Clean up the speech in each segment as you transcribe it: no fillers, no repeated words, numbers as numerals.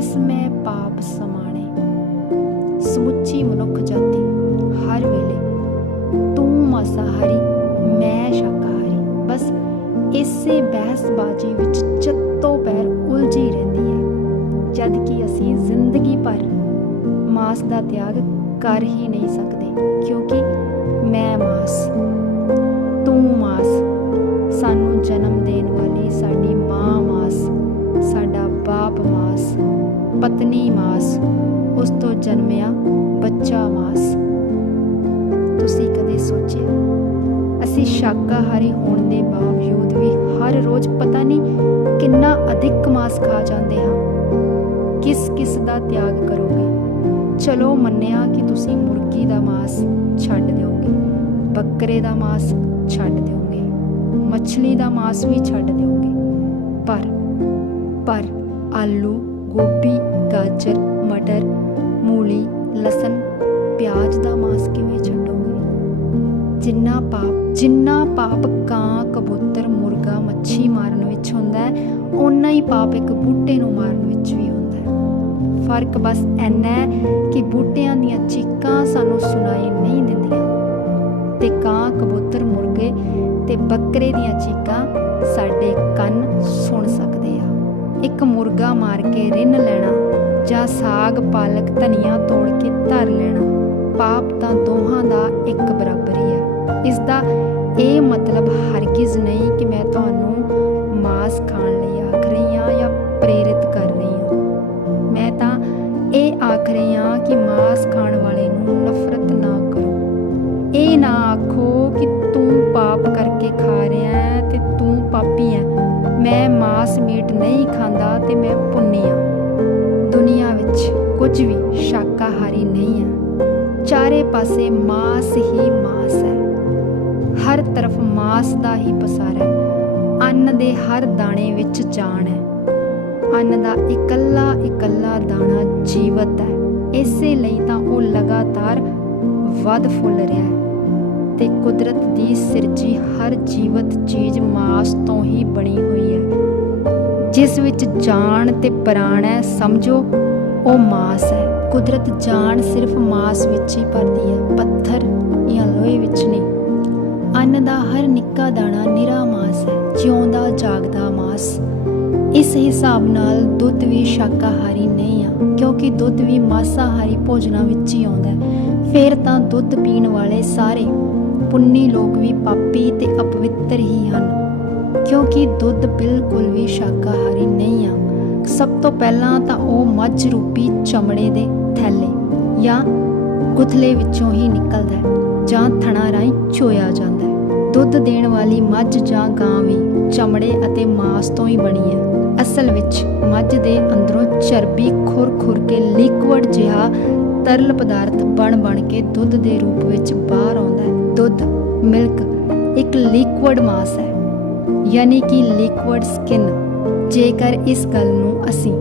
ਕਿਸਮੈ ਪਾਪ ਸਮਾਣੇ। ਸਮੁੱਚੀ ਮਨੁੱਖ ਜਾਤੀ ਹਰ ਵੇਲੇ ਤੂੰ ਮਾਸਾਹਾਰੀ ਮੈਂ ਸ਼ਾਕਾਹਾਰੀ, ਬਸ ਇਸੇ ਬਹਿਸਬਾਜ਼ੀ ਵਿੱਚ ਚੱਤੋ ਪੈਰ ਉਲਝੀ ਰਹਿੰਦੀ ਹੈ, ਜਦ ਕਿ ਅਸੀਂ ਜ਼ਿੰਦਗੀ ਭਰ ਮਾਸ ਦਾ ਤਿਆਗ ਕਰ ਹੀ ਨਹੀਂ ਸਕਦੇ, ਕਿਉਂਕਿ ਮੈਂ ਮਾਸ ਤੂੰ ਮਾਸ, ਸਾਨੂੰ ਜਨਮ ਦੇਣ ਵਾਲੀ ਸਾਡੀ ਮਾਂ ਮਾਸ, ਸਾਡਾ ਬਾਪ ਮਾਸ, ਪਤਨੀ ਮਾਸ, ਉਸ ਤੋਂ ਜਨਮਿਆ ਬੱਚਾ ਮਾਸ। ਤੁਸੀਂ ਕਦੇ ਸੋਚਿਆ ਅਸੀਂ ਸ਼ਾਕਾਹਾਰੀ ਹੋਣ ਦੇ ਬਾਵਜੂਦ ਵੀ ਹਰ ਰੋਜ਼ ਪਤਾ ਨਹੀਂ ਕਿੰਨਾ ਅਧਿਕ ਮਾਸ ਖਾ ਜਾਂਦੇ ਹਾਂ? ਕਿਸ ਦਾ ਤਿਆਗ ਕਰੋਗੇ? ਚਲੋ ਮੰਨਿਆ ਕਿ ਤੁਸੀਂ ਮੁਰਗੀ ਦਾ ਮਾਸ ਛੱਡ ਦਿਓਗੇ, ਬੱਕਰੇ ਦਾ ਮਾਸ ਛੱਡ ਦਿਓਗੇ, ਮੱਛਲੀ ਦਾ ਮਾਸ ਵੀ ਛੱਡ ਦਿਓਗੇ, ਪਰ ਆਲੂ, ਗੋਭੀ, ਗਾਜਰ, ਮਟਰ, ਮੂਲੀ, ਲਸਣ, ਪਿਆਜ਼ ਦਾ ਮਾਸ ਕਿਵੇਂ ਛੱਡੋਗੇ? ਜਿੰਨਾ ਪਾਪ ਕਾਂ, ਕਬੂਤਰ, ਮੁਰਗਾ, ਮੱਛੀ ਮਾਰਨ ਵਿੱਚ ਹੁੰਦਾ ਹੈ, ਓਨਾ ਹੀ ਪਾਪ ਇੱਕ ਬੂਟੇ ਨੂੰ ਮਾਰਨ ਵਿੱਚ ਵੀ ਹੁੰਦਾ ਹੈ। ਫਰਕ ਬਸ ਇੰਨਾ ਹੈ ਕਿ ਬੂਟਿਆਂ ਦੀਆਂ ਚੀਕਾਂ ਸਾਨੂੰ ਸੁਣਾਈ ਨਹੀਂ ਦਿੰਦੀਆਂ ਤੇ ਕਾਂ, ਕਬੂਤਰ, ਮੁਰਗੇ ਤੇ ਬੱਕਰੇ ਦੀਆਂ ਚੀਕਾਂ ਸਾਡੇ ਕੰਨ ਸੁਣ ਸਕਦੇ ਆ। ਇੱਕ ਮੁਰਗਾ ਮਾਰ ਕੇ ਰਿੰਨ ਲੈਣਾ ਜਾਂ ਸਾਗ, ਪਾਲਕ, ਧਨੀਆ ਤੋੜ ਕੇ ਧਰ ਲੈਣਾ, ਪਾਪ ਤਾਂ ਦੋਹਾਂ ਦਾ ਇੱਕ ਬਰਾਬਰ ਹੀ ਹੈ। ਇਸ ਦਾ ਇਹ ਮਤਲਬ ਹਰਗਿਜ਼ ਨਹੀਂ ਕਿ ਮੈਂ ਤੁਹਾਨੂੰ ਮਾਸ ਖਾਣ ਲਈ ਆਖ ਰਹੀ ਹਾਂ ਜਾਂ ਪ੍ਰੇਰਿਤ ਕਰ ਰਹੀ ਹਾਂ। ਮੈਂ ਤਾਂ ਇਹ ਆਖ ਰਹੀ ਹਾਂ ਕਿ ਮਾਸ ਖਾਣ ਵਾਲੇ ਨੂੰ ਨਫ਼ਰਤ ਨਾ ਕਰੋ। ਇਹ ਨਾ ਆਖੋ ਕਿ ਤੂੰ ਪਾਪ ਕਰਕੇ ਖਾ ਰਿਹਾ ਹੈ ਤੇ ਤੂੰ ਪਾਪੀ ਹੈ, ਮੈਂ ਮਾਸ ਮੀਟ ਨਹੀਂ ਖਾਂਦਾ ਤੇ ਮੈਂ ਪੁੰਨੀ ਹਾਂ। ਦੁਨੀਆ ਵਿੱਚ ਕੁਝ ਵੀ ਸ਼ਾਕਾਹਾਰੀ ਨਹੀਂ ਹੈ, ਚਾਰੇ ਪਾਸੇ ਮਾਸ ਹੀ ਮਾਸ ਹੈ, ਹਰ ਤਰਫ ਮਾਸ ਦਾ ਹੀ ਪਸਾਰਾ ਹੈ। ਅੰਨ ਦੇ ਹਰ ਦਾਣੇ ਵਿੱਚ ਜਾਨ ਹੈ, ਅੰਨ ਦਾ ਇਕੱਲਾ ਦਾਣਾ ਜੀਵਤ ਹੈ, ਇਸੇ ਲਈ ਤਾਂ ਉਹ ਲਗਾਤਾਰ ਵੱਧ ਫੁੱਲ ਰਿਹਾ ਹੈ ਤੇ ਕੁਦਰਤ ਦੀ ਸਿਰਜੀ ਹਰ ਜੀਵਤ ਚੀਜ਼ ਮਾਸ ਤੋਂ ਹੀ ਬਣੀ ਹੋਈ ਹੈ। ਜਿਸ ਵਿੱਚ ਜਾਨ ਤੇ ਪ੍ਰਾਣ ਹੈ, ਸਮਝੋ ਉਹ ਮਾਸ ਹੈ। ਕੁਦਰਤ ਜਾਨ ਸਿਰਫ ਮਾਸ ਵਿੱਚ ਹੀ ਭਰਦੀ ਹੈ, ਪੱਥਰ ਜਾਂ ਲੋਹੇ ਵਿੱਚ ਨਹੀਂ। ਅੰਨ ਦਾ ਹਰ ਨਿੱਕਾ ਦਾਣਾ ਨਿਰਾ ਮਾਸ ਹੈ, ਜਿਉਂਦਾ ਜਾਗਦਾ ਮਾਸ। ਇਸ ਹਿਸਾਬ ਨਾਲ ਦੁੱਧ ਵੀ ਸ਼ਾਕਾਹਾਰੀ ਨਹੀਂ ਆ, ਕਿਉਂਕਿ ਦੁੱਧ ਵੀ ਮਾਸਾਹਾਰੀ ਭੋਜਨਾਂ ਵਿੱਚ ਹੀ ਆਉਂਦਾ ਹੈ। ਫਿਰ ਤਾਂ ਦੁੱਧ ਪੀਣ ਵਾਲੇ ਸਾਰੇ ਪੁੰਨੀ ਲੋਕ ਵੀ ਪਾਪੀ ਤੇ ਅਪਵਿੱਤਰ ਹੀ ਹਨ, ਕਿਉਂਕਿ ਦੁੱਧ ਬਿਲਕੁਲ ਵੀ ਸ਼ਾਕਾਹਾਰੀ ਨਹੀਂ ਆ। ਸਭ ਤੋਂ ਪਹਿਲਾਂ ਤਾਂ ਉਹ ਮੱਝ ਰੂਪੀ ਚਮੜੇ ਦੇ ਥੈਲੇ ਜਾਂ ਗੁਥਲੇ ਵਿੱਚੋਂ ਹੀ ਨਿਕਲਦਾ ਹੈ ਜਾਂ ਥਣਾ ਰਾਹੀਂ ਚੋਇਆ ਜਾਂਦਾ ਹੈ। ਦੁੱਧ ਦੇਣ ਵਾਲੀ ਮੱਝ ਜਾਂ ਗਾਂ ਵੀ ਚਮੜੇ ਅਤੇ ਮਾਸ ਤੋਂ ਹੀ ਬਣੀ ਹੈ। ਅਸਲ ਵਿੱਚ ਮੱਝ ਦੇ ਅੰਦਰੋਂ ਚਰਬੀ ਖੁਰ ਕੇ ਲਿਕੁਇਡ ਜਿਹਾ ਤਰਲ ਪਦਾਰਥ ਬਣ ਕੇ ਦੁੱਧ ਦੇ ਰੂਪ ਵਿੱਚ ਬਾਹਰ ਆਉਂਦਾ ਹੈ। ਦੁੱਧ, ਮਿਲਕ ਇੱਕ ਲਿਕੁਇਡ ਮਾਸ ਹੈ, ਯਾਨੀ ਕਿ ਲਿਕੁਇਡ ਸਕਿਨ। ਜੇਕਰ ਇਸ ਗੱਲ ਨੂੰ ਅਸੀਂ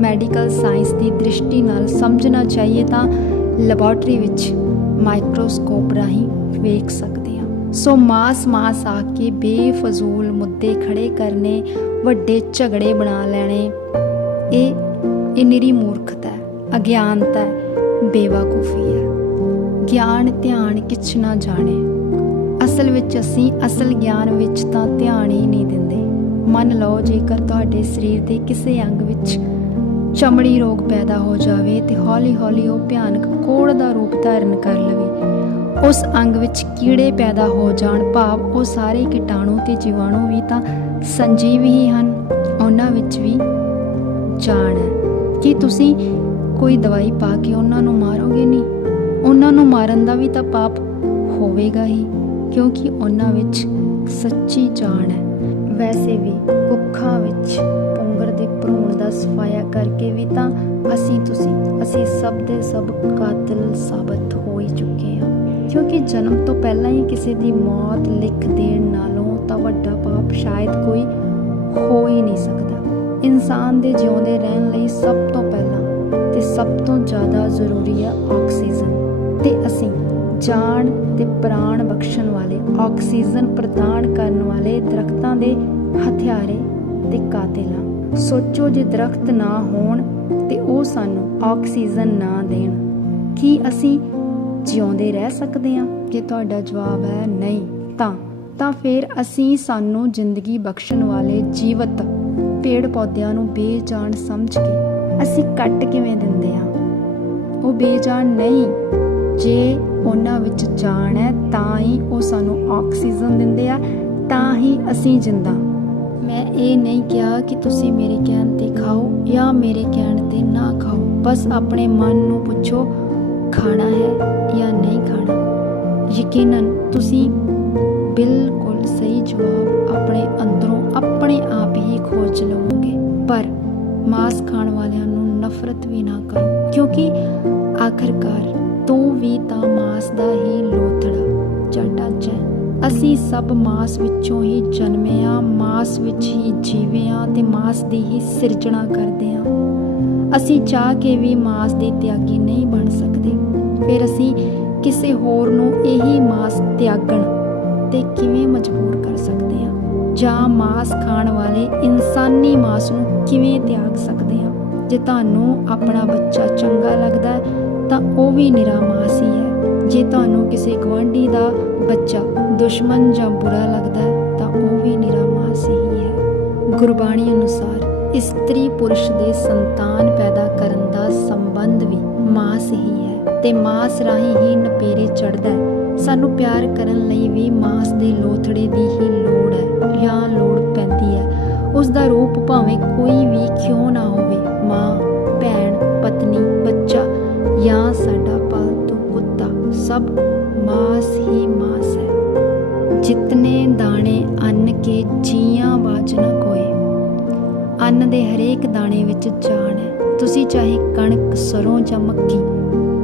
ਮੈਡੀਕਲ ਸਾਇੰਸ ਦੀ ਦ੍ਰਿਸ਼ਟੀ ਨਾਲ ਸਮਝਣਾ ਚਾਹੀਏ ਤਾਂ ਲੈਬੋਰੇਟਰੀ ਵਿੱਚ ਮਾਈਕਰੋਸਕੋਪ ਰਾਹੀਂ ਵੇਖ ਸਕਦੇ ਹਾਂ। ਸੋ ਮਾਸ ਆ ਕੇ ਬੇਫਜ਼ੂਲ ਮੁੱਦੇ ਖੜੇ ਕਰਨੇ, ਵੱਡੇ ਝਗੜੇ ਬਣਾ ਲੈਣੇ, ਇਹ ਨਿਰੀ ਮੂਰਖਤਾ ਹੈ, ਅਗਿਆਨਤਾ ਹੈ, ਬੇਵਕੂਫੀ ਹੈ। ਗਿਆਨ ਧਿਆਨ ਕਿਛ ਨਾ ਜਾਣੇ। ਅਸਲ ਵਿੱਚ ਅਸੀਂ ਅਸਲ ਗਿਆਨ ਵਿੱਚ ਤਾਂ ਧਿਆਨ ਹੀ ਨਹੀਂ ਦਿੰਦੇ। ਮੰਨ ਲਓ ਜੇਕਰ ਤੁਹਾਡੇ ਸਰੀਰ ਦੇ ਕਿਸੇ ਅੰਗ ਵਿੱਚ ਚਮੜੀ ਰੋਗ ਪੈਦਾ ਹੋ ਜਾਵੇ ਤੇ ਹੌਲੀ ਉਹ ਭਿਆਨਕ ਕੋੜ ਦਾ ਰੂਪ ਧਾਰਨ ਕਰ ਲਵੇ। ਉਸ ਅੰਗ ਵਿੱਚ ਕੀੜੇ ਪੈਦਾ ਹੋ ਜਾਣ, ਭਾਵ ਉਹ ਸਾਰੇ ਕੀਟਾਣੂ ਤੇ ਜੀਵਾਣੂ ਵੀ ਤਾਂ ਸੰਜੀਵ ਹੀ ਹਨ, ਉਹਨਾਂ ਵਿੱਚ ਵੀ ਜਾਨ ਹੈ। ਕੀ ਤੁਸੀਂ ਕੋਈ ਦਵਾਈ ਪਾ ਕੇ ਉਹਨਾਂ ਨੂੰ ਮਾਰੋਗੇ? ਨਹੀਂ, ਉਹਨਾਂ ਨੂੰ ਮਾਰਨ ਦਾ ਵੀ ਤਾਂ ਪਾਪ ਹੋਵੇਗਾ ਹੀ, ਕਿਉਂਕਿ ਉਹਨਾਂ ਵਿੱਚ ਸੱਚੀ ਜਾਨ ਹੈ। ਵੈਸੇ ਵੀ ਕੁੱਖਾਂ ਵਿੱਚ ਪੁੰਗਰ ਦੇ ਭਰੂਣ ਦਾ ਸਫਾਇਆ ਕਰਕੇ ਵੀ ਤਾਂ ਅਸੀਂ ਸਭ ਦੇ ਸਭ ਕਾਤਿਲ ਸਾਬਤ ਹੋ ਹੀ ਚੁੱਕੇ ਹਾਂ, ਕਿਉਂਕਿ ਜਨਮ ਤੋਂ ਪਹਿਲਾਂ ਹੀ ਕਿਸੇ ਦੀ ਮੌਤ ਲਿਖ ਦੇਣ ਨਾਲੋਂ ਤਾਂ ਵੱਡਾ ਪਾਪ ਸ਼ਾਇਦ ਕੋਈ ਹੋ ਹੀ ਨਹੀਂ ਸਕਦਾ। ਇਨਸਾਨ ਦੇ ਜਿਉਂਦੇ ਰਹਿਣ ਲਈ ਸਭ ਤੋਂ ਪਹਿਲਾਂ ਤੇ ਸਭ ਤੋਂ ਜ਼ਿਆਦਾ ਜ਼ਰੂਰੀ ਹੈ ਆਕਸੀਜਨ, ਤੇ ਅਸੀਂ ਜਾਨ ਤੇ ਪ੍ਰਾਣ ਬਖਸ਼ਣ ਵਾਲੇ, ਆਕਸੀਜਨ ਪ੍ਰਦਾਨ ਕਰਨ ਵਾਲੇ ਦਰਖਤਾਂ ਦੇ ਹਥਿਆਰੇ ਤੇ ਕਾਤਿਲ ਹਾਂ। ਸੋਚੋ ਜੇ ਦਰਖਤ ਨਾ ਹੋਣ ਤੇ ਉਹ ਸਾਨੂੰ ਆਕਸੀਜਨ ਨਾ ਦੇਣ, ਕੀ ਅਸੀਂ ਜਿਉਂਦੇ ਰਹਿ ਸਕਦੇ ਹਾਂ? ਜੇ ਤੁਹਾਡਾ ਜਵਾਬ ਹੈ ਨਹੀਂ, ਤਾਂ ਫਿਰ ਸਾਨੂੰ ਜ਼ਿੰਦਗੀ ਬਖਸ਼ਣ ਵਾਲੇ ਜੀਵਤ ਪੇੜ ਪੌਦਿਆਂ ਨੂੰ ਬੇਜਾਨ ਸਮਝ ਕੇ ਅਸੀਂ ਕੱਟ ਕਿਵੇਂ ਦਿੰਦੇ ਹਾਂ? ਉਹ ਬੇਜਾਨ ਨਹੀਂ, ਜੇ ਉਹਨਾਂ ਵਿੱਚ ਜਾਨ ਹੈ ਤਾਂ ਹੀ ਉਹ ਸਾਨੂੰ ਆਕਸੀਜਨ ਦਿੰਦੇ ਆ, ਤਾਂ ਹੀ ਅਸੀਂ ਜਿੰਦਾ। ਮੈਂ ਇਹ ਨਹੀਂ ਕਿਹਾ ਕਿ ਤੁਸੀਂ ਮੇਰੇ ਕਹਿਣ 'ਤੇ ਖਾਓ ਜਾਂ ਮੇਰੇ ਕਹਿਣ 'ਤੇ ਨਾ ਖਾਓ, ਬਸ ਆਪਣੇ ਮਨ ਨੂੰ ਪੁੱਛੋ ਖਾਣਾ ਹੈ ਜਾਂ ਨਹੀਂ ਖਾਣਾ। ਯਕੀਨਨ ਤੁਸੀਂ ਬਿਲਕੁਲ ਸਹੀ ਜਵਾਬ ਆਪਣੇ ਅੰਦਰੋਂ ਆਪਣੇ ਆਪ ਹੀ ਖੋਜ ਲਵੋਗੇ। ਪਰ ਮਾਸ ਖਾਣ ਵਾਲਿਆਂ ਨੂੰ ਨਫ਼ਰਤ ਵੀ ਨਾ ਕਰੋ, ਕਿਉਂਕਿ ਆਖਰਕਾਰ ਤੂੰ ਵੀ ਤਾਂ ਮਾਸ ਦਾ ਹੀ ਲੋਥੜਾ ਜਾਂ ਢਾਂਚਾ ਹੈ। ਅਸੀਂ ਸਭ ਮਾਸ ਵਿੱਚੋਂ ਹੀ ਜਨਮੇ ਹਾਂ, ਮਾਸ ਵਿੱਚ ਹੀ ਜੀਵੇ ਹਾਂ ਤੇ ਮਾਸ ਦੀ ਹੀ ਸਿਰਜਣਾ ਕਰਦੇ ਹਾਂ। ਅਸੀਂ ਚਾਹ ਕੇ ਵੀ ਮਾਸ ਦੇ ਤਿਆਗੀ ਨਹੀਂ ਬਣ ਸਕਦੇ, ਫਿਰ ਅਸੀਂ ਕਿਸੇ ਹੋਰ ਨੂੰ ਇਹੀ ਮਾਸ ਤਿਆਗਣ ਤੇ ਕਿਵੇਂ ਮਜਬੂਰ ਕਰ ਸਕਦੇ ਹਾਂ? ਜਾਂ ਮਾਸ ਖਾਣ ਵਾਲੇ ਇਨਸਾਨੀ ਮਾਸ ਨੂੰ ਕਿਵੇਂ ਤਿਆਗ ਸਕਦੇ ਹਾਂ? ਜੇ ਤੁਹਾਨੂੰ ਆਪਣਾ ਬੱਚਾ ਚੰਗਾ ਲੱਗਦਾ ਤਾਂ ਉਹ ਵੀ ਨਿਰਾ ਮਾਸ ਹੀ ਹੈ। ਜੇ ਤੁਹਾਨੂੰ ਕਿਸੇ ਗੁਆਂਢੀ ਦਾ ਬੱਚਾ ਦੁਸ਼ਮਣ ਜਾਂ ਬੁਰਾ ਲੱਗਦਾ ਤਾਂ ਉਹ ਵੀ ਨਿਰਾ ਮਾਸ ਹੀ ਹੈ। ਗੁਰਬਾਣੀ ਅਨੁਸਾਰ ਇਸਤਰੀ ਪੁਰਸ਼ ਦੇ ਸੰਤਾਨ ਪੈਦਾ ਕਰਨ ਦਾ ਸੰਬੰਧ ਵੀ ਮਾਸ ਹੀ ਹੈ ਤੇ ਮਾਸ ਰਾਹੀਂ ਹੀ ਨਪੇਰੇ ਚੜ੍ਹਦਾ ਹੈ। ਸਾਨੂੰ ਪਿਆਰ ਕਰਨ ਲਈ ਵੀ ਮਾਸ ਦੇ ਲੋਥੜੇ ਦੀ ਹੀ ਲੋੜ ਹੈ ਜਾਂ ਲੋੜ ਪੈਂਦੀ ਹੈ। ਉਸ ਦਾ ਰੂਪ ਭਾਵੇਂ ਕੋਈ ਵੀ ਕਿਉਂ ਨਾ ਹੋਵੇ, ਮਾਂ, ਭੈਣ, ਪਤਨੀ, ਬੱਚਾ ਜਾਂ ਸਾਡਾ ਪਾਲਤੂ ਕੁੱਤਾ, ਸਭ ਮਾਸ ਹੀ ਮਾਸ ਹੈ। ਜਿਤਨੇ ਦਾਣੇ ਅੰਨ ਕੇ ਜੀਆਂ ਬਾਝ ਨਾ ਕੋਏ। ਅੰਨ ਦੇ ਹਰੇਕ ਦਾਣੇ ਵਿੱਚ ਜਾਨ ਹੈ। ਤੁਸੀਂ ਚਾਹੇ ਕਣਕ, ਸਰੋਂ ਜਾਂ ਮੱਕੀ,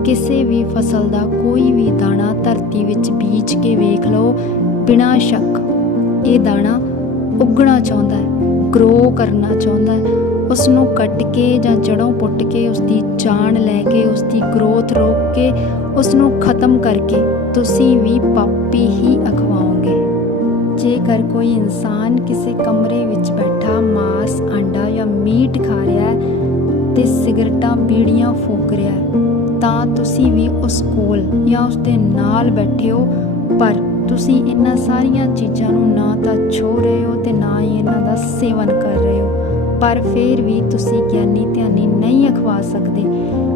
ਕਿਸੇ ਵੀ ਫਸਲ ਦਾ ਕੋਈ ਵੀ ਦਾਣਾ ਧਰਤੀ ਵਿੱਚ ਬੀਜ ਕੇ ਵੇਖ ਲਓ, ਬਿਨਾਂ ਸ਼ੱਕ ਇਹ ਦਾਣਾ ਉੱਗਣਾ ਚਾਹੁੰਦਾ ਹੈ, ਗਰੋ ਕਰਨਾ ਚਾਹੁੰਦਾ ਹੈ। ਉਸ ਨੂੰ ਕੱਟ ਕੇ ਜਾਂ ਜੜੋਂ ਪੁੱਟ ਕੇ ਉਸ ਦੀ ਜਾਨ ਲੈ ਕੇ, ਉਸ ਦੀ ਗਰੋਥ ਰੋਕ ਕੇ, ਉਸ ਨੂੰ ਖਤਮ ਕਰਕੇ ਤੁਸੀਂ ਵੀ ਪਾਪੀ ਹੀ ਅਖਵਾਓਗੇ। ਜੇਕਰ ਕੋਈ ਇਨਸਾਨ ਕਿਸੇ ਕਮਰੇ ਵਿੱਚ ਬੈਠਾ ਮਾਸ, ਆਂਡਾ ਜਾਂ ਮੀਟ ਖਾ ਰਿਹਾ ਹੈ ਤੇ ਸਿਗਰਟਾਂ, ਬੀੜੀਆਂ ਫੂਕ ਰਿਹਾ ਹੈ, ਤਾਂ ਤੁਸੀਂ ਵੀ ਉਸ ਕੋਲ ਜਾਂ ਉਸ ਦੇ ਨਾਲ ਬੈਠੇ ਹੋ, ਪਰ ਤੁਸੀਂ ਇਹਨਾਂ ਸਾਰੀਆਂ ਚੀਜ਼ਾਂ ਨੂੰ ਨਾ ਤਾਂ ਛੋਹ ਰਹੇ ਹੋ ਤੇ ਨਾ ਹੀ ਇਹਨਾਂ ਦਾ ਸੇਵਨ ਕਰ ਰਹੇ ਹੋ। ਪਰ ਫਿਰ ਵੀ ਤੁਸੀਂ ਗਿਆਨੀ ਧਿਆਨੀ ਨਹੀਂ ਅਖਵਾ ਸਕਦੇ,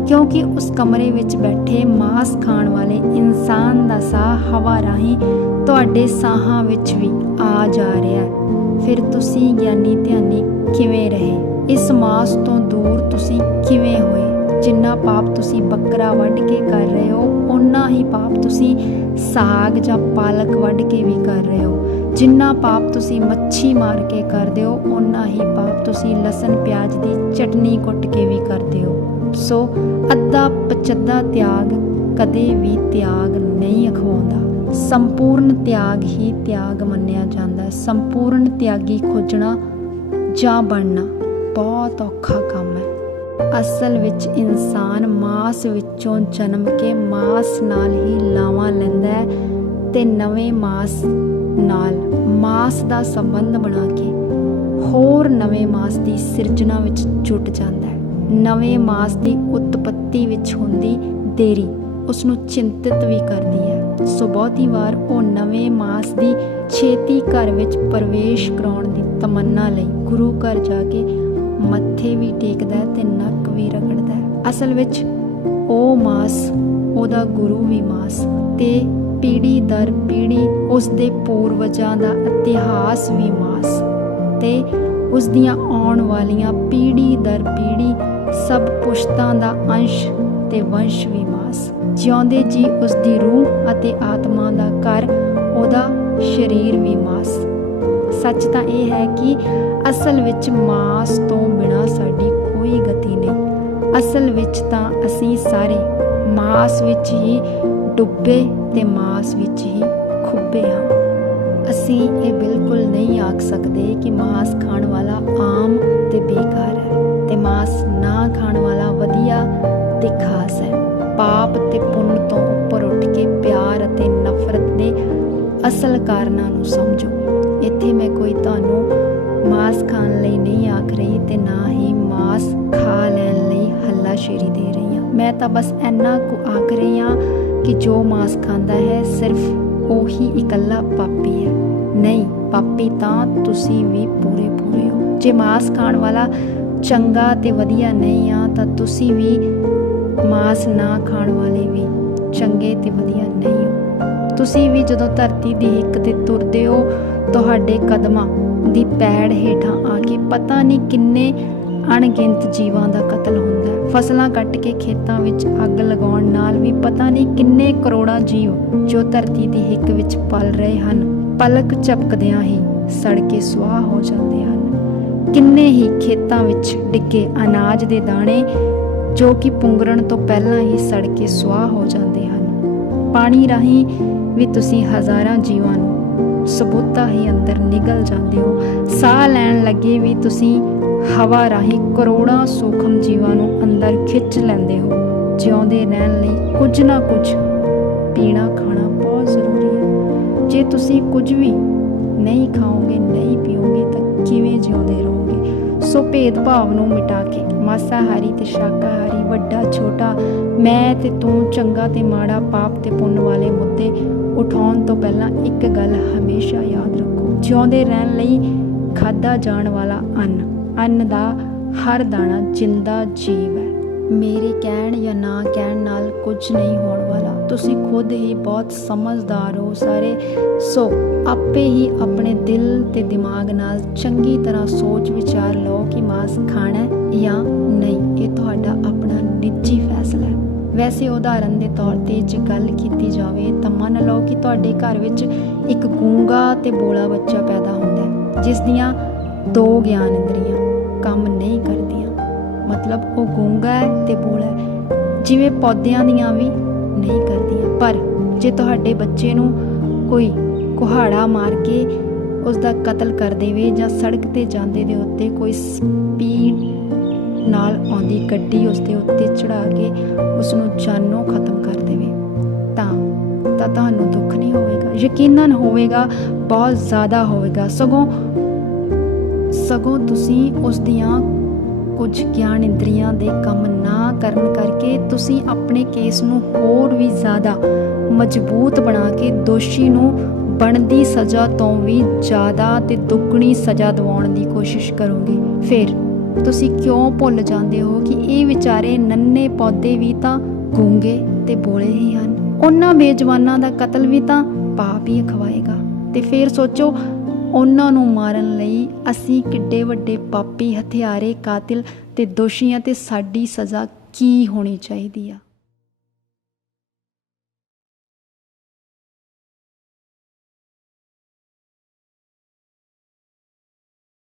ਕਿਉਂਕਿ ਉਸ ਕਮਰੇ ਵਿੱਚ ਬੈਠੇ ਮਾਸ ਖਾਣ ਵਾਲੇ ਇਨਸਾਨ ਦਾ ਸਾਹ ਹਵਾ ਰਾਹੀਂ ਤੁਹਾਡੇ ਸਾਹਾਂ ਵਿੱਚ ਵੀ ਆ ਜਾ ਰਿਹਾ। ਫਿਰ ਤੁਸੀਂ ਗਿਆਨੀ ਧਿਆਨੀ ਕਿਵੇਂ ਰਹੇ? ਇਸ ਮਾਸ ਤੋਂ ਦੂਰ ਤੁਸੀਂ ਕਿਵੇਂ ਹੋਏ? ਜਿੰਨਾ ਪਾਪ ਤੁਸੀਂ ਬੱਕਰਾ ਵੱਢ ਕੇ ਕਰ ਰਹੇ ਹੋ, ਓਨਾ ਹੀ ਪਾਪ ਤੁਸੀਂ ਸਾਗ ਜਾਂ ਪਾਲਕ ਵੱਢ ਕੇ ਵੀ ਕਰ ਰਹੇ ਹੋ। ਜਿੰਨਾ ਪਾਪ ਤੁਸੀਂ ਮੱਛੀ ਮਾਰ ਕੇ ਕਰਦੇ ਹੋ, ਓਨਾ ਹੀ ਪਾਪ ਤੁਸੀਂ ਲਸਣ ਪਿਆਜ਼ ਦੀ ਚਟਨੀ ਕੁੱਟ ਕੇ ਵੀ ਕਰਦੇ ਹੋ। ਸੋ ਅੱਧਾ ਪਚੱਧਾ ਤਿਆਗ ਕਦੇ ਵੀ ਤਿਆਗ ਨਹੀਂ ਅਖਵਾਉਂਦਾ। ਸੰਪੂਰਨ ਤਿਆਗ ਹੀ ਤਿਆਗ ਮੰਨਿਆ ਜਾਂਦਾ ਹੈ। ਸੰਪੂਰਨ ਤਿਆਗੀ ਖੋਜਣਾ ਜਾਂ ਬਣਨਾ ਬਹੁਤ ਔਖਾ ਕੰਮ ਹੈ। ਅਸਲ ਵਿੱਚ ਇਨਸਾਨ ਮਾਸ ਵਿੱਚੋਂ ਜਨਮ ਕੇ ਮਾਸ ਨਾਲ ਹੀ ਲਾਵਾਂ ਲੈਂਦਾ ਹੈ ਤੇ ਨਵੇਂ ਮਾਸ ਨਾਲ ਮਾਸ ਦਾ ਸੰਬੰਧ ਬਣਾ ਕੇ ਹੋਰ ਨਵੇਂ ਮਾਸ ਦੀ ਸਿਰਜਣਾ ਵਿੱਚ ਜੁਟ ਜਾਂਦਾ ਹੈ। ਨਵੇਂ ਮਾਸ ਦੀ ਉਤਪੱਤੀ ਵਿੱਚ ਹੁੰਦੀ ਦੇਰੀ ਉਸ ਨੂੰ ਚਿੰਤਿਤ ਵੀ ਕਰਦੀ ਹੈ। ਸੋ ਬਹੁਤੀ ਵਾਰ ਉਹ ਨਵੇਂ ਮਾਸ ਦੀ ਛੇਤੀ ਘਰ ਵਿੱਚ ਪ੍ਰਵੇਸ਼ ਕਰਾਉਣ ਦੀ ਤਮੰਨਾ ਲਈ ਗੁਰੂ ਘਰ ਜਾ ਕੇ ਮੱਥੇ ਵੀ ਟੇਕਦਾ ਹੈ ਤੇ ਨੱਕ ਵੀ ਰਗੜਦਾ ਹੈ। ਅਸਲ ਵਿੱਚ ਉਹ ਮਾਸ ਉਹਦਾ ਗੁਰੂ ਵੀ ਮਾਸ ਤੇ ਪੀੜ੍ਹੀ ਦਰ ਪੀੜ੍ਹੀ ਉਸ ਦੇ ਪੂਰਵਜਾਂ ਦਾ ਇਤਿਹਾਸ ਵੀ ਮਾਸ ਤੇ ਉਸ ਦੀਆਂ ਆਉਣ ਵਾਲੀਆਂ ਪੀੜ੍ਹੀ ਦਰ ਪੀੜ੍ਹੀ ਸਭ ਪੁਸ਼ਤਾਂ ਦਾ ਅੰਸ਼ ਤੇ ਵੰਸ਼ ਵੀ ਮਾਸ। ਜਿਉਂਦੇ ਜੀ ਉਸ ਦੀ ਰੂਹ ਅਤੇ ਆਤਮਾ ਦਾ ਘਰ ਉਹਦਾ ਸਰੀਰ ਵੀ ਮਾਸ। ਸੱਚ ਤਾਂ ਇਹ ਹੈ ਕਿ ਅਸਲ ਵਿੱਚ ਮਾਸ ਤੋਂ ਬਿਨਾਂ ਸਾਡੀ ਕੋਈ ਗਤੀ ਨਹੀਂ। ਅਸਲ ਵਿੱਚ ਤਾਂ ਅਸੀਂ ਸਾਰੇ ਮਾਸ ਵਿੱਚ ਹੀ ਡੁੱਬੇ ਤੇ ਮਾਸ ਵਿੱਚ ਹੀ ਖੁੱਬੇ ਹਾਂ। ਅਸੀਂ ਇਹ ਬਿਲਕੁਲ ਨਹੀਂ ਆਖ ਸਕਦੇ ਕਿ ਮਾਸ ਖਾਣ ਵਾਲਾ ਆਮ ਤੇ ਬੇਕਾਰ ਹੈ ਤੇ ਮਾਸ ਨਾ ਖਾਣ ਵਾਲਾ ਵਧੀਆ ਤੇ ਖਾਸ ਹੈ। ਪਾਪ ਤੇ ਪੁੰਨ ਤੋਂ ਉੱਪਰ ਉੱਠ ਕੇ ਪਿਆਰ ਅਤੇ ਨਫ਼ਰਤ ਦੇ ਅਸਲ ਕਾਰਨਾਂ ਨੂੰ ਸਮਝੋ। ਇੱਥੇ ਮੈਂ ਕੋਈ ਤੁਹਾਨੂੰ ਮਾਸ ਖਾਣ ਲਈ ਨਹੀਂ ਆਖ ਰਹੀ ਤੇ ਤੇ ਨਾ ਹੀ ਮਾਸ ਖਾ ਲੈਣ ਲਈ ਹੱਲਾਸ਼ੇਰੀ ਦੇ ਰਹੀ ਹਾਂ। ਮੈਂ ਤਾਂ ਬਸ ਇੰਨਾ ਕੁ ਆਖ ਰਹੀ ਹਾਂ ਕਿ ਜੋ ਮਾਸ ਖਾਂਦਾ ਹੈ ਸਿਰਫ ਉਹੀ ਇਕੱਲਾ ਪਾਪੀ ਹੈ। ਨਹੀਂ, ਪਾਪੀ ਤਾਂ ਤੁਸੀਂ ਵੀ ਪੂਰੇ ਹੋ। ਜੇ ਮਾਸ ਖਾਣ ਵਾਲਾ ਚੰਗਾ ਤੇ ਵਧੀਆ ਨਹੀਂ ਆ ਤਾਂ ਤੁਸੀਂ ਵੀ ਮਾਸ ਨਾ ਖਾਣ ਵਾਲੇ ਵੀ ਚੰਗੇ ਤੇ ਵਧੀਆ ਨਹੀਂ ਹੋ। ਤੁਸੀਂ ਵੀ ਜਦੋਂ ਧਰਤੀ ਦੀ ਹਿੱਕ ਤੇ ਤੁਰਦੇ ਹੋ, ਤੁਹਾਡੇ ਕਦਮਾਂ ਦੀ ਪੈੜ ਹੇਠਾਂ ਆ ਕੇ ਪਤਾ ਨਹੀਂ ਕਿੰਨੇ ਅਣਗਿਣਤ ਜੀਵਾਂ ਦਾ ਕਤਲ ਹੁੰਦਾ ਹੈ। ਫਸਲਾਂ ਕੱਟ ਕੇ ਖੇਤਾਂ ਵਿੱਚ ਅੱਗ ਲਗਾਉਣ ਨਾਲ ਵੀ ਪਤਾ ਨਹੀਂ ਕਿੰਨੇ ਕਰੋੜਾਂ ਜੀਵ ਜੋ ਧਰਤੀ ਦੀ ਹਿੱਕ ਵਿੱਚ ਪਲ ਰਹੇ ਹਨ, ਪਲਕ ਝਪਕਦਿਆਂ ਹੀ ਸੜ ਕੇ ਸੁਆਹ ਹੋ ਜਾਂਦੇ ਹਨ। ਕਿੰਨੇ ਹੀ ਖੇਤਾਂ ਵਿੱਚ ਡਿੱਗੇ ਅਨਾਜ ਦੇ ਦਾਣੇ ਜੋ ਕਿ ਪੁੰਗਰਨ ਤੋਂ ਪਹਿਲਾਂ ਹੀ ਸੜ ਕੇ ਸੁਆਹ ਹੋ ਜਾਂਦੇ ਹਨ। ਪਾਣੀ ਰਾਹੀਂ ਵੀ ਤੁਸੀਂ ਹਜ਼ਾਰਾਂ ਜੀਵਾਂ ਨੂੰ ਸਬੂਤਾ ਹੀ ਅੰਦਰ ਨਿਗਲ ਜਾਂਦੇ ਹੋ। ਸਾਹ ਲੈਣ ਲੱਗੇ ਵੀ ਤੁਸੀਂ ਹਵਾ ਰਾਹੀਂ ਕਰੋੜਾਂ ਸੂਖਮ ਜੀਵਾਂ ਨੂੰ ਅੰਦਰ ਖਿੱਚ ਲੈਂਦੇ ਹੋ। ਜਿਉਂਦੇ ਰਹਿਣ ਲਈ ਕੁਝ ਨਾ ਕੁਝ ਪੀਣਾ ਖਾਣਾ ਬਹੁਤ ਜ਼ਰੂਰੀ ਹੈ। ਜੇ ਤੁਸੀਂ ਕੁਝ ਵੀ ਨਹੀਂ ਖਾਓਗੇ, ਨਹੀਂ ਪੀਓਗੇ ਤਾਂ ਕਿਵੇਂ ਜਿਉਂਦੇ ਰਹੋਗੇ। ਸੋ ਭੇਦਭਾਵ ਨੂੰ ਮਿਟਾ ਕੇ ਮਾਸਾਹਾਰੀ ਤੇ ਸ਼ਾਕਾਹਾਰੀ, ਵੱਡਾ ਛੋਟਾ, ਮੈਂ ਤੇ ਤੂੰ, ਚੰਗਾ ਤੇ ਮਾੜਾ, ਪਾਪ ਤੇ ਪੁੰਨ ਵਾਲੇ ਮੁੱਦੇ ਉਠਾਉਣ ਤੋਂ ਪਹਿਲਾਂ ਇੱਕ ਗੱਲ ਹਮੇਸ਼ਾ ਯਾਦ ਰੱਖੋ। ਜਿਉਂਦੇ ਰਹਿਣ ਲਈ ਖਾਧਾ ਜਾਣ ਵਾਲਾ ਅੰਨ ਦਾ ਹਰ ਦਾਣਾ ਜਿੰਦਾ ਜੀਵ ਹੈ। ਮੇਰੇ ਕਹਿਣ ਜਾਂ ਨਾ ਕਹਿਣ ਨਾਲ ਕੁਝ ਨਹੀਂ ਹੋਣ ਵਾਲਾ। ਤੁਸੀਂ ਖੁਦ ਹੀ ਬਹੁਤ ਸਮਝਦਾਰ ਹੋ ਸਾਰੇ। ਸੋ ਆਪੇ ਹੀ ਆਪਣੇ ਦਿਲ ਤੇ ਦਿਮਾਗ ਨਾਲ ਚੰਗੀ ਤਰ੍ਹਾਂ ਸੋਚ ਵਿਚਾਰ ਲਓ ਕਿ ਮਾਸ ਖਾਣਾ ਜਾਂ ਨਹੀਂ। ਇਹ ਤੁਹਾਡਾ ਆਪਣਾ ਨਿੱਜੀ ਫੈਸਲਾ ਹੈ। ਵੈਸੇ ਉਦਾਹਰਨ ਦੇ ਤੌਰ ਤੇ ਜੇ ਗੱਲ ਕੀਤੀ ਜਾਵੇ ਤਾਂ ਮੰਨ ਲਓ ਕਿ ਤੁਹਾਡੇ ਘਰ ਵਿੱਚ ਇੱਕ ਗੂੰਗਾ ਤੇ ਬੋਲਾ ਬੱਚਾ ਪੈਦਾ ਹੁੰਦਾ ਹੈ, ਜਿਸ ਦੀਆਂ 2 ਗਿਆਨ ਇੰਦਰੀਆਂ ਕੰਮ ਨਹੀਂ ਕਰਦੀਆਂ। ਮਤਲਬ ਉਹ ਗੂੰਗਾ ਹੈ ਤੇ ਬੋਲਾ ਹੈ, ਜਿਵੇਂ ਪੌਦਿਆਂ ਦੀਆਂ ਵੀ ਨਹੀਂ ਕਰਦੀਆਂ। ਪਰ ਜੇ ਤੁਹਾਡੇ ਬੱਚੇ ਨੂੰ ਕੋਈ ਕੁਹਾੜਾ ਮਾਰ ਕੇ ਉਸ ਦਾ ਕਤਲ ਕਰ ਦੇਵੇ ਜਾਂ ਸੜਕ ਤੇ ਜਾਂਦੇ ਦੇ ਉੱਤੇ ਕੋਈ ਸਪੀਡ ਨਾਲ ਆਉਂਦੀ ਗੱਡੀ ਉਸ ਦੇ ਉੱਤੇ ਚੜਾ ਕੇ ਉਸ ਨੂੰ ਜਾਨੋਂ ਖਤਮ ਕਰ ਦੇਵੇ ਤਾਂ ਤੁਹਾਨੂੰ ਦੁੱਖ ਨਹੀਂ ਹੋਵੇਗਾ? ਯਕੀਨਨ ਹੋਵੇਗਾ, ਬਹੁਤ ਜ਼ਿਆਦਾ ਹੋਵੇਗਾ। ਸਗੋਂ ਤੁਸੀਂ ਉਸ ਦੀਆਂ ਕੁਝ ਗਿਆਨ ਇੰਦਰੀਆਂ ਦੇ ਕੰਮ ਨਾ ਕਰਨ ਕਰਕੇ ਤੁਸੀਂ ਆਪਣੇ ਕੇਸ ਨੂੰ ਹੋਰ ਵੀ ਜ਼ਿਆਦਾ ਮਜ਼ਬੂਤ ਬਣਾ ਕੇ ਦੋਸ਼ੀ ਨੂੰ ਬਣਦੀ ਸਜ਼ਾ ਤੋਂ ਵੀ ਜ਼ਿਆਦਾ ਤੇ ਦੁੱਗਣੀ ਸਜ਼ਾ ਦਿਵਾਉਣ ਦੀ ਕੋਸ਼ਿਸ਼ ਕਰੋਗੇ। ਫਿਰ ਤੁਸੀਂ ਕਿਉਂ ਭੁੱਲ ਜਾਂਦੇ ਹੋ ਕਿ ਇਹ ਵਿਚਾਰੇ ਨੰਨੇ ਪੌਦੇ ਵੀ ਤਾਂ ਗੂੰਗੇ ਤੇ ਬੋਲੇ ਹੀ ਹਨ। ਉਹਨਾਂ ਬੇਜਵਾਨਾਂ ਦਾ ਕਤਲ ਵੀ ਤਾਂ ਪਾਪ ਹੀ ਅਖਵਾਏਗਾ। ਤੇ ਫਿਰ ਸੋਚੋ, ਉਹਨਾਂ ਨੂੰ ਮਾਰਨ ਲਈ ਅਸੀਂ ਕਿੱਡੇ ਵੱਡੇ ਪਾਪੀ, ਹਥਿਆਰੇ, ਕਾਤਿਲ ਤੇ ਦੋਸ਼ੀਆਂ ਤੇ ਸਾਡੀ ਸਜ਼ਾ ਕੀ ਹੋਣੀ ਚਾਹੀਦੀ ਆ।